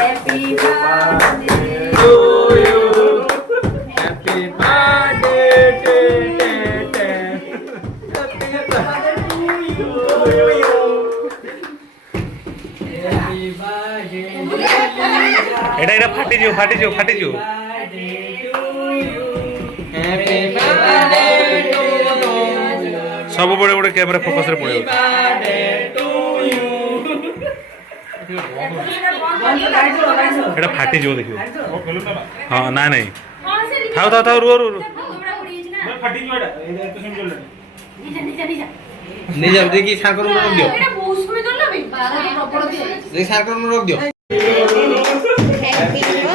Happy birthday to you. Happy birthday to Happy birthday to you. Happy birthday. এটা এটা ফাটি যাও ফাটি যাও ফাটি যাও Happy birthday to you. ସବୁ ବଡ ବଡ କ୍ୟାମେରା ଫୋକସ ରେ ପଡିବ এটা ফাটি যাও ଦେଖିବ ହଁ ନା ନାଇଁ ଥାଉ ଥାଉ ଥାଉ ରୁହ ରୁହ नहीं जाओ देखिए साकर में रख दियो देखिए साकर में रख दियो Happy